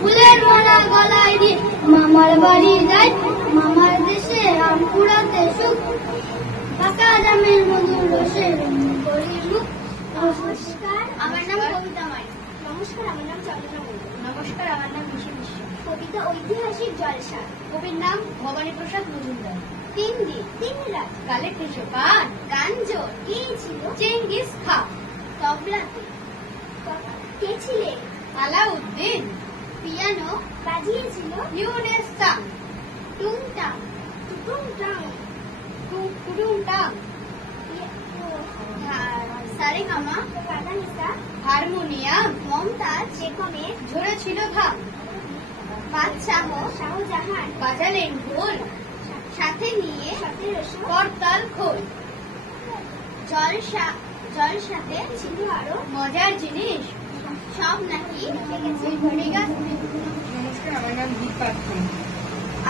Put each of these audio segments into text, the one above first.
ফুলের মালা গলায় দিয়ে মামার বাড়ি যাই, মামার দেশে আম কুড়াতে সুখ, পাকা জামের মধুর রসে করি মুখ। নমস্কার, আমার নাম কবিতা মাই। নমস্কার, আমার নাম চন্দ্রনা মন্ডল। নমস্কার, আমার নাম মিশি মিশ্র। কবিতা ঐতিহাসিক জলসা। কবির নাম ভবানী প্রসাদ মজুমদার। 3 দিন 3 রাত কালে খেসো পান গাঞ্জর কি ছিল চেঙ্গিস খান। তবলাতে কে ছিলেন আলাউদ্দিন। পিয়ানো বাজিয়েছিল ইউনেস খান। টুংটাং টুংটাং টুংটাং সারেগামা পাদানিসা। হারমোনিয়াম মমতাজ যেখানে ঝরেছিল ঘাম। বাদশাহ শাহজাহান বাজালেন ঢোল, সাথে নিয়ে করতাল খোল। জলসাতে ছিল আরো মজার জিনিস, সব নাকি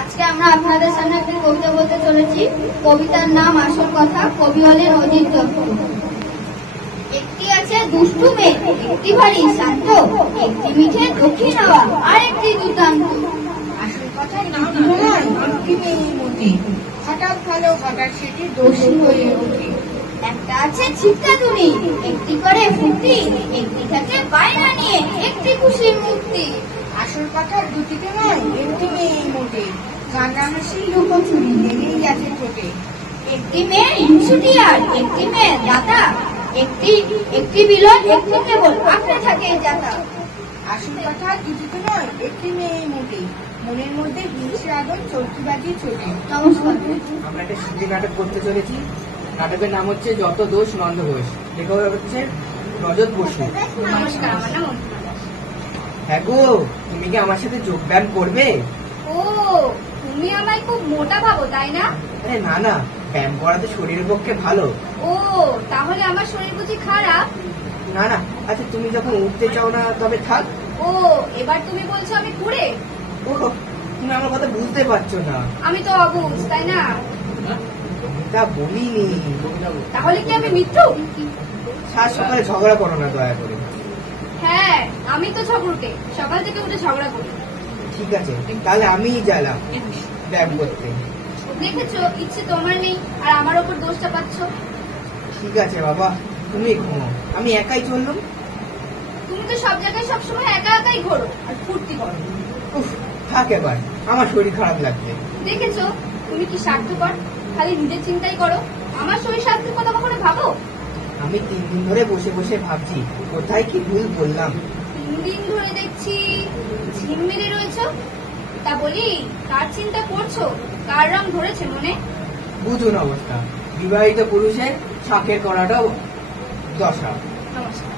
আজকে আমরা আপনাদের সামনে একটি কবিতা বলতে চলেছি। কবিতার নাম আসল কথা। কবি হলেন অজিত দত্ত। একটি আছে দুষ্টু মেয়ে, একটি ভারী শান্ত, একটি মিঠে দক্ষিণ হাওয়া, আর একটি দুর্দান্ত। আসল কথা একটি মেয়ে মতি, হঠাৎ ভালো হঠাৎ সেটি দোষী হয়ে ওঠে। একটা আছে ছিটকা তুনি, একটি করে ফুটি, একটি থাকে বায়না নিয়ে, একটি খুশির মুক্তি। আসল কথা দুটিতে নয় একটি মেয়ে মোটে, কান্না হাসি লুকোচুরি লেগেই গেছে ঠোঁটে। একটি মেয়ে ইনসুটিয়ার, একটি মেয়ে দাতা, একটি বিলন, একটি কেবল আঁকড়ে থাকে যাতা। আসল কথা দুটিতে নয় একটি মেয়ে মোটে, মনের মধ্যে হিংসে আগুন চরকিবাজি ছোটে। নমস্কার, আমরা একটা সিদ্ধি নাটক করতে চলেছি। নাটকের নাম হচ্ছে যত দোষ নন্দ ঘোষ, লেখক হচ্ছে রজত বসু। নমস্কার, আমার নাম অন্তরা। হ্যাঁ গো, তুমি কি আমার সাথে যোগদান করবে? ও, তুমি আমায় খুব মোটা ভাবো তাই না? আরে না না, ব্যায়াম করা তো শরীরের পক্ষে ভালো। ও, তাহলে আমার শরীর বুঝি খারাপ? না না, আচ্ছা তুমি যখন উঠতে চাও না তবে থাক। ও, এবার তুমি বলছো আমি কুড়ে? ও, তুমি আমার কথা বুঝতে পারছো না। আমি তো অবুঝ, তাই না? তা বলিনি। তাহলে কি আমি মিথ্যু? সাত সকালে ঝগড়া করো না দয়া করে। হ্যাঁ, আমি তো ঝগড়ুটে, সকাল থেকে উঠে ঝগড়া করি। ঠিক আছে, তাহলে আমিই গেলাম ব্যায়াম করতে। দেখেছো, ইচ্ছে তোমার নেই আর আমার ওপর দোষটা পাচ্ছ। ঠিক আছে বাবা, তুমি ঘুমো, আমি একাই চললুম। তুমি তো সব জায়গায় সবসময় একা একাই ঘোরো আর ফুর্তি করো। উফ, থাক এবার, আমার শরীর খারাপ লাগছে। দেখেছো, তুমি কি স্বার্থপর, খালি নিজের চিন্তাই করো। আমার শরীর স্বাস্থ্যের কথা কখনো ভাবো? আমি 3 দিন ধরে বসে বসে ভাবছি কোথায় কি ভুল বললাম। 3 দিন ধরে দেখছি ঝিমমিলে রয়েছ। তা বলি, কার চিন্তা করছো, কার রং ধরেছে মনে? বুঝুন অবস্থা, বিবাহিত পুরুষের শাকের করাটাও দশা। নমস্কার।